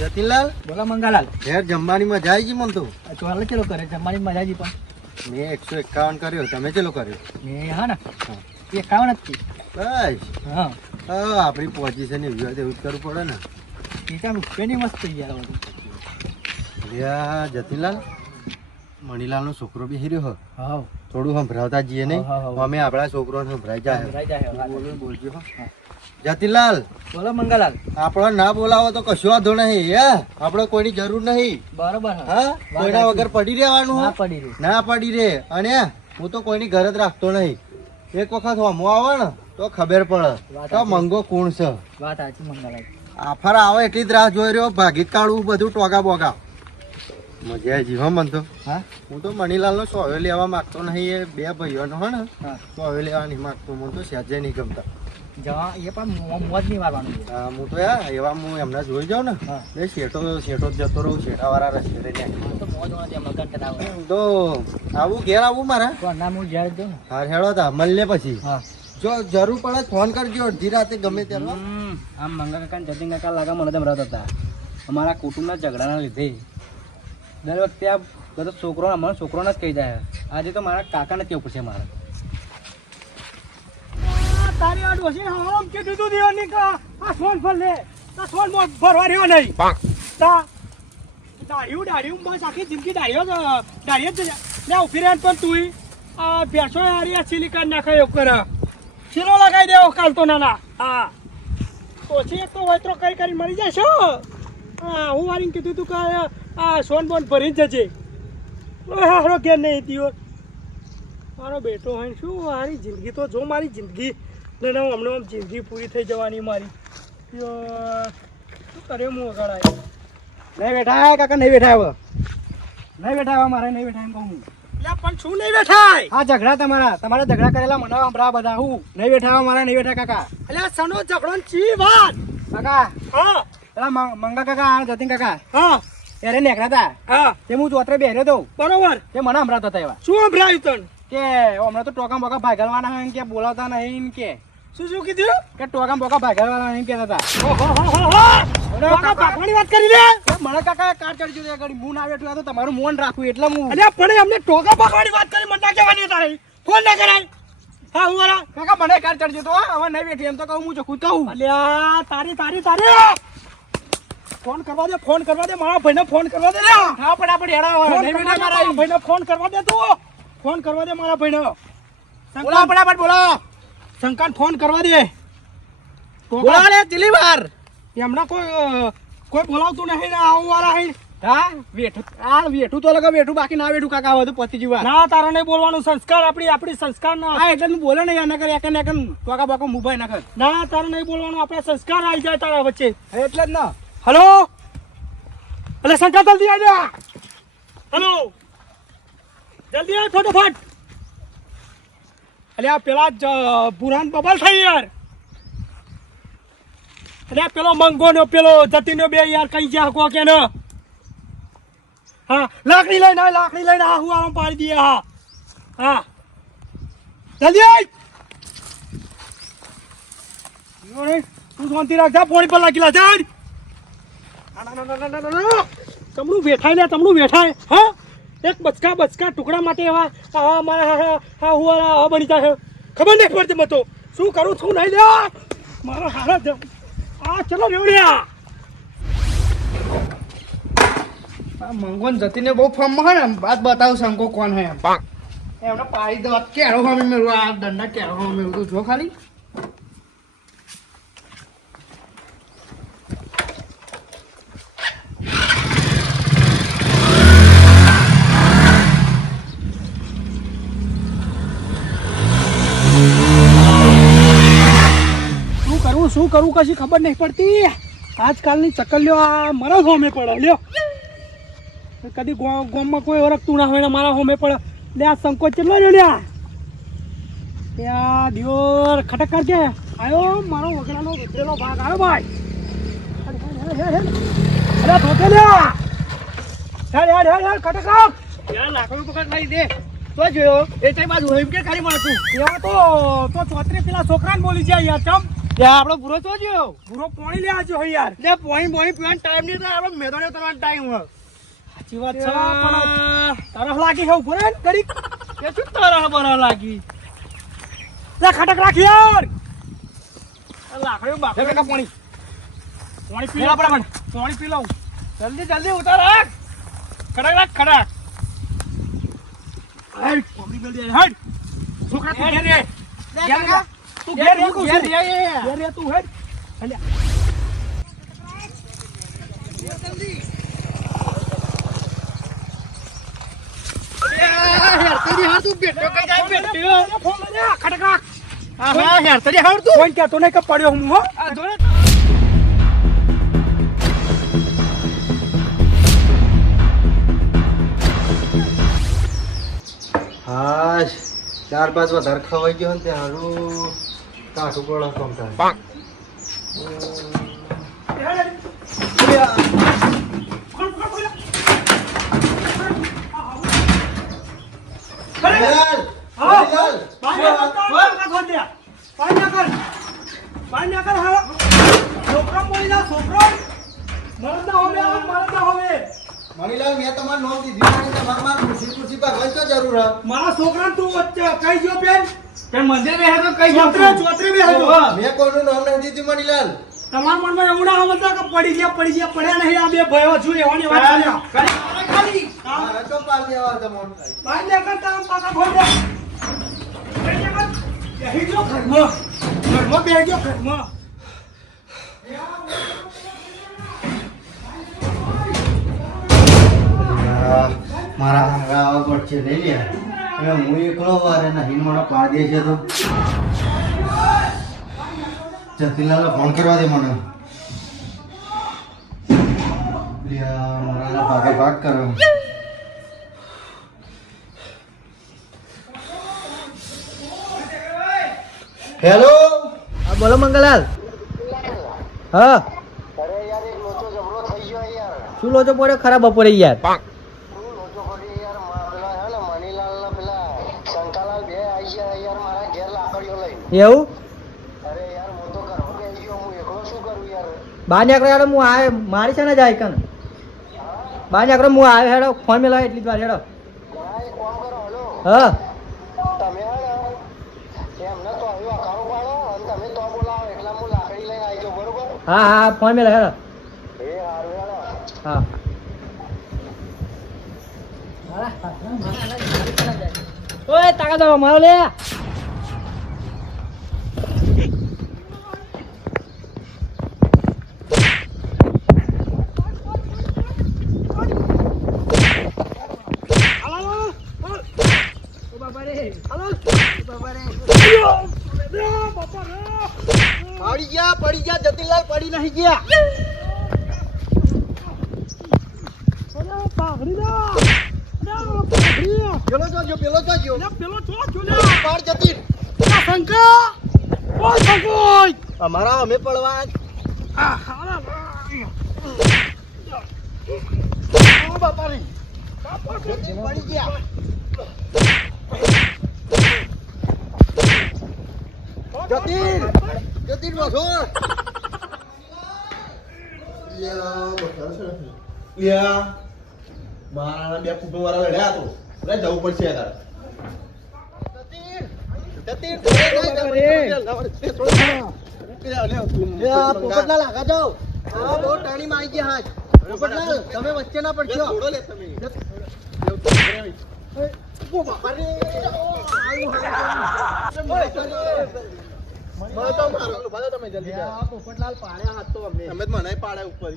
જતીનલાલ બોલો મંગાલાલ. ઘેર જમવાની મજા આવી ગઈ મને તો. ચોલે ચેલો કરે જમવાની મજા જી પણ મેં 151 કર્યો, તમે ચેલો કર્યો? મેં હા ને 51 જ થી. બસ હા આપણી પોઝિશન એવી હોય એવું જ કરવું પડે ને. ટીચા રૂપિયાની મસ્ત થઈ ગયા બધું. લ્યા જતીનલાલ, મણીલાલનો છોકરો બી હીર્યો હો. હા થોડું સંભળાવતા જઈએ નહીં. હા, હા, હા. અમે આપણા છોકરોને સંભળાઈ જાય. જાય બોલજો હો. જતીનલાલ, બોલો મંગાલાલ. આપણો ના બોલાવો તો કશું વાંધો નહીં. આપણે કોઈની જરૂર નહીં. બરોબર હા, કોઈના વગર પડી રહેવાનું. ના પડી રહ્યું. ના પડી રે. અને હું તો કોઈની ઘર જ રાખતો નહીં. એક વખત હમો આવે ને તો ખબર પડે તો મંગો કોણ છે. વાત સાચી મંગાલાલ. આફર આવે એટલી જ રાહ જોઈ રહ્યો. ભાગી જ કાઢવું બધું ટોગા બોગા. મજા આવી જીવો મન તો. હા હું તો મણીલાલનો સોયો લેવા માંગતો નહીં. એ બે ભાઈઓનો હોય ને હા સોયો લેવા નહીં માંગતો. મને તો સહેજે નહીં ગમતા. જવા એ પણ મોજ નહીં વાળવાનું છે. હા, હું તો એવા હું એમના જોઈ જાઉં ને હા એ શેઠો જ જતો રહું. શેઠાવાળા રસ્તે લઈને તો મોજ હોવા દે મગન કરાવે તો આવું ઘેર આવું મારા. તો ના હું જ્યારે જો ને હાર હેડો તા મળીએ પછી. હા જો જરૂર પડે ફોન કરજો અડધી રાતે ગમે ત્યારે. આમ મંગા કાકા જતીન કાકા લાગા મને તેમ રહેતા હતા. અમારા કુટુંબના ઝઘડાના લીધે દર વખતે આ બધો છોકરો અમારા છોકરોને જ કહી જાય. આજે તો મારા કાકાને કેવું પડશે મારે. તારી આ ડોસી હવામ કે દીધું દેવાની કા આ ફોન પર લે આ ફોન માં ભરવા રહ્યો નહીં તા દાઢીયું બસ આખી જિંદગી દાઢીઓ જ લે ઉભી રહે પણ તું આ ભેંસો હારી આ સિલિકન નાખે એવું કરે શીરો લગાવી દેવો કાલ તો નાના. હા ઓછી એક તો વૈત્રો કરી મરી જાય છો. હા હું વારીને કીધું તું કે આ સોન બોન ભરી જ જજે. હારો ઘેર નહીં થયો મારો બેટો હોય શું મારી જિંદગી તો જો મારી જિંદગી લઈને હમણાં આમ જિંદગી પૂરી થઈ જવાની મારી. શું કરે હું વગાડાય નહીં બેઠા કાકા નહીં બેઠા હવે નહીં બેઠા મારે નહીં બેઠા એમ કહું હું. પણ શું નહીં બેઠા? હા ઝઘડા તમારા ઝઘડા કરેલા મને હમણાં બધા હું નહીં બેઠા મારા નહીં બેઠા કાકા. એટલે સનો ઝઘડો ચી વાત કાકા? હા પેલા મંગા કાકા જતીન કાકા હા ત્યારે નીકળ્યા હતા. હા તે હું ચોતરે બેર્યો હતો. બરોબર તે મને સંભળાતા હતા એવા. શું સંભળાયું તને? કે હમણાં તો ટોકા બોકા ભાગલવાના હોય કે બોલાવતા નહીં કે શું કીધું કે ટોકા બોકા ભાગલવાના નહીં કહેતા હતા. વાત કરી લે મને કાકા કાર ચડી ગયો ગાડી હું ના બેઠું તો તમારું મોન રાખવું એટલે હું પણ અમને ટોકા પાકવાની વાત કરી મને ના કહેવાની તારે ફોન ના કરાય. હા હું વાળા કાકા મને કાર ચડી ગયો હવે નહીં બેઠી એમ તો કહું હું ખુદ કહું. અલ્યા તારી ફોન કરવા દે મારા ભાઈને ફોન કરવા દે. હા ફટાફટ હેડા મારા ભાઈને ફોન કરવા દે તું. ફોન કરવા દે મારા ભાઈને. બોલા ફટાફટ બોલા. શંકાને ફોન કરવા દે. બોલા લે દિલી વાર એમના કોઈ બોલાવતું નહીં ને આવું વાળા હે. હા વેઠું તો લગા વેઠું બાકી ના વેઠું કાકા હવે તો પતિ જીવા ના તારા નહીં બોલવાનું. સંસ્કાર આપણી સંસ્કાર ના. હા એટલે હું બોલે નહીં એના કરે એકન ટોકા બાકો મુભાઈ ના કર. ના તારે નહીં બોલવાનું. આપણા સંસ્કાર આવી જાય તારા વચ્ચે એટલે જ ના. હલો અલે શંકર જલ્દી આવી જા. હલો જલ્દી આવ ફટાફટ. અલે આ પેલા બુરાન બબલ થઈ યાર. અરે પેલો મંગો નો પેલો જતીનો બે યાર કઈ જા કો કે ન. હા લાકડી લઈને આ હું આમ પાડી દઈએ. હા જલ્દી આય. તું શાંતિ રાખ જા પોણી પર લાગી લા જા. તમનું વેઠાય. હા એક બચકા ટુકડા માટે એવા મારા હા બની જાય ખબર નહીં પડતી મને તો શું કરું છું નહીં લે મારો હારા ચલો રેવડ્યા. મંગોન જતીને બહુ ફોર્મમાં હોય ને બાદ બતાવું શંકો કોણ હે એમને પાડી દો. કેરો હમે મેળવું આ દંડા કેરો હમે મેળવું જો ખાલી. શું કરું કશી ખબર નહીં પડતી. આજકાલની ચકલીઓ આ મારા હોમે પડે લ્યો. કદી ગામમાં કોઈ ઓળખતું ના હોય ને મારા હોમે પડે. લે આ સંકોચ કેટલો રહ્યો લ્યા. ત્યાં દિયોર ખટક કરજે આવ્યો મારો વગડાનો રૂપેલો ભાગ આવ્યો ભાઈ. અરે ધોતે લ્યા હેડ ખટક યાર લાકડું પકડ લઈ દે. તો જોયો એ કઈ બાજુ એમ કે ખાલી મળતું એવા તો ચોતરે પેલા છોકરાને બોલી જાય યાર. ચમ આપણો પૂરો તો જો પૂરો પાણી લે આજો યાર લે પાણી પીવાનો ટાઈમ નહીં તો આપણે મેદાને ઉતરવાનો ટાઈમ હોય સાચી વાત છે પણ તરફ લાગી છે ઉપર ગડી કે શું તરફ બરફ લાગી લે ખટક રાખ યાર લાકડીઓ બાકડે બેટા પાણી પી લો આપણે પાણી પી લઉં જલ્દી ઉતાર રાખ ખડક રાખ ખડક હટ પબલી જલ્દી હટ છોકરા તું ઘેર રે તું ઘેર રે તું હેડ અલ્યા હેરતરી હાર તું બેઠો કઈ જાય બેઠો ફોન લે ખટક રાખ હા હેરતરી હાર તું ફોન કેતો નહીં કે પડ્યો હું હો આ જોને હા 4-5 વધારે ખવાઈ ગયો ને તે હારું કાઠું પડે કોમ થાય મણીલાલ મેં તમારું નામ દીધું તમારે મારે ખુરશી પર હોય તો જરૂર હે મારા છોકરા તું કઈ ગયો બેન કે મંદિર બે હતો કઈ ચોતરે બે હતો મેં કોઈનું નામ નહીં દીધું મણીલાલ તમારા મનમાં એવું ના સમજતા કે પડી ગયા પડ્યા નહીં આ બે ભયો છું એવાની વાત ખાલી મારે તો પાલ દેવા તમારું બાય ને કરતા આમ પાછા ફોન દે બેહી ગયો ઘરમાં બેહી ગયો ઘરમાં મારા આવા પડશે નહીં લે હવે હું એકલો વારે નહીં મને પાડી દે છે તો જતીલાલ ફોન કરવા દે મને મારા ભાગે ભાગ કરો હેલો બોલો મંગલાલ હા અરે યાર એક લોચો જબરો થઈ ગયો યાર શું લોચો પડ્યો ખરાબ બપોરે યાર એવું બાર નીકળો હેડો હું આવે મારી છે ને જાય કન બાર નીકળો હું આવે હેડો ફોન મેળવા એટલી જ વાર હેડો હા હા હા ફોન મેળવા હેડો હા ઓય તાકા દો મારો લે પડી ગયા જતીલાલ પડી નહીં ગયા પેલો જોજો પાડ જતી અમારા અમે પડવા બાપારી પડી ગયા જતીન બસો મારા બે કુટુંબ વાળા લડ્યા તો જવું પડશે પોપટલાલ આગા જાઓ બહુ ટાણી માં આવી ગયા હાથ પોપટલાલ તમે વચ્ચે ના પડશો પોપટલાલ પાડ્યા હાથ તો અમે મને પાડે ઉપર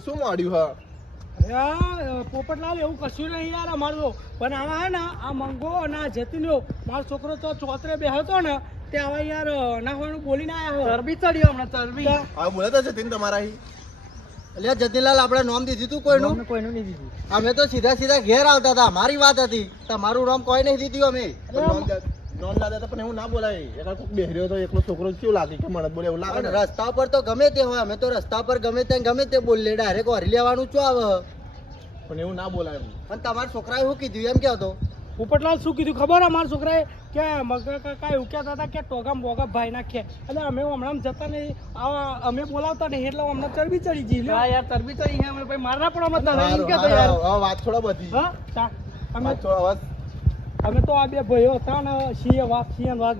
શું મળ્યું હા પોપટલાલ એવું કશું નહીં યાર અમારું તો પણ આમાં હે ને આ મંગો અને આ જતીનો મારો છોકરો તો ચોતરે બે હતો ને તે આવા યાર ના હોય બોલીને આયા ચરબી ચડ્યો હમણાં ચરબી હા બોલે તો જતીન તમારા એટલે જતીલાલ આપણે નામ દીધું તું કોઈનું નહીં દીધું અમે તો સીધા ઘેર આવતા હતા મારી વાત હતી તમારું નામ કોઈ નહીં દીધું અમે નોન દાદા તો પણ એવું ના બોલાય એક કોક બેહર્યો તો એકલો છોકરો કેવું લાગે કે મને બોલે એવું લાગે ને રસ્તા પર તો ગમે તે હોય અમે તો રસ્તા પર ગમે તે બોલે ડાયરેક્ટ હરી લેવાનું શું આવે પણ એવું ના બોલાય અને તમારા છોકરાએ શું કીધું એમ કહેતો પોપટલાલ શું કીધું ખબર અમારા છોકરાએ કે મગર કાકા એવું કહેતા હતા કે ટોગા બોગા ભાઈ નાખે અને અમે હમણાં જતા નહીં અમે બોલાવતા નહીં એટલે અમને ચરબી ચડી ગઈ હા યાર ચરબી ચડી છે અમે ભાઈ મારના પણ અમે તને એમ કહેતો યાર હવે વાત છોડો બધી હા અમે વાત છોડો હવે અમે તો આ બે ભાઈઓ હતા ને સિંહ વાઘ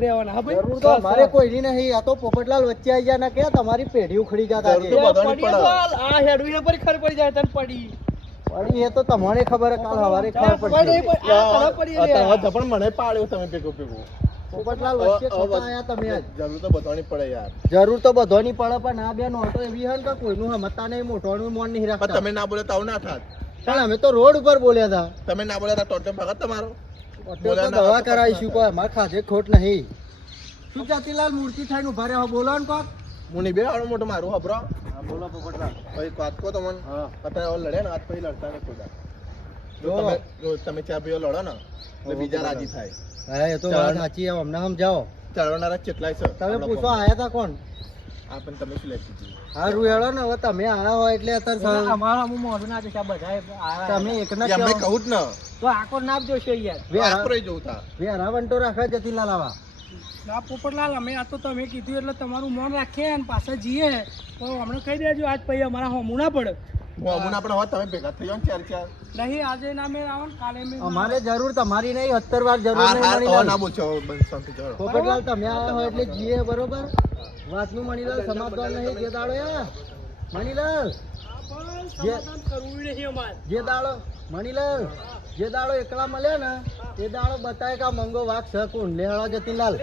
રહેવાના હા ભાઈ જરૂર તો અમારે કોઈની નહીં. આ તો પોપટલાલ વચ્ચે આવી ગયા ને કે તમારી પેઢી ઉખડી જતા જરૂર તો બધાની પડી પડે. તો આ હેડવી પર ખબર પડી જાય તને પડી પડી એ તો તમને ખબર હે, કાલ સવારે ખબર પડશે. પણ મને પાડ્યો તમે ભેગું પોપટલાલ વચ્ચે ખોટા આયા તમે આજ. જરૂર તો બધાની પડે યાર. જરૂર તો બધોની પડે પણ આ બે નોટો એવી હે ને કે કોઈનું સમજતા નહીં, મોટોનું મોન નહીં પણ રાખતા. તમે ના બોલે તો આવું ના થાત. પણ અમે તો રોડ ઉપર બોલ્યા હતા. તમે ના બોલે તો ટોટલ ભાગત તમારો. અત્યારે તો દવા કરાવીશું કોઈ અમારે ખાધે ખોટ નહીં. શું જાતિલાલ મૂર્તિ થઈને ઉભા રહ્યા બોલો ને કોક. હું નહીં બે આવડો મોટો મારું હબરો. બોલો પોપટલાલ. પછી વાત કહો તમને અત્યારે લડે ને આજ પછી લડતા ને ખોટા. જો તમે ચા પીઓ લડો ને તો બીજા રાજી થાય. હા એ તો વાત સાચી છે, અમને સમજાવો. ચડવનારા કેટલાય છે તમે પૂછો આયા હતા કોણ? આ પણ તમે શું લેતી હતી? હારું હેળો ને હવે તમે આયા હોય એટલે અત્યારે અમારા હું મોઢું ના જોશે બધા તમે એકના એમને કહેવા- કહું જ ને તો આખો નાપ જોશો યાર આકરો જોઉં તા. વેરા વંટો રાખે જતીલાલ આવા. ના પોપટલાલ અમે આ તો તમે કીધું એટલે તમારું મન રાખીએ અને પાછા જઈએ તો હમણાં કહી દેજો આજ પછી અમારા હોમું ના પડે હું અમુના પણ હવે તમે ભેગા થઈ જાઓ ને ચાર નહીં આજે ના મેં આવો ને કાલે મેં અમારે જરૂર તમારી નહીં, 70 વાર જરૂર નહીં હવે મણીલાલ. ના બોલશો બંધ શાંતિ ચડો. પોપટલાલ તમે આયા હોય એટલે જીએ બરોબર. વાતનું મણીલાલ સમાધાન નહીં જે દાડો યા મણીલાલ સમાધાન કરવું નહીં અમારે જે દાડો મણીલાલ જે દાડો એકલા મળે ને એ દાડો બતાય કે આ મંગો વાઘ છે કોણ લેહળો જતીલાલ.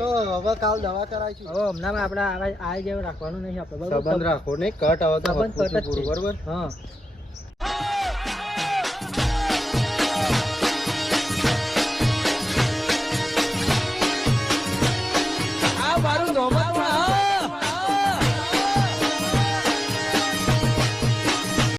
તો હવે કાલ દવા કરાવીશું. હવે હમણાં આપણે આ જેવું રાખવાનું નહીં આપણે બરોબર સંબંધ રાખો નહીં કટ હવે તો સંબંધ કટ જ છે. બરોબર. હા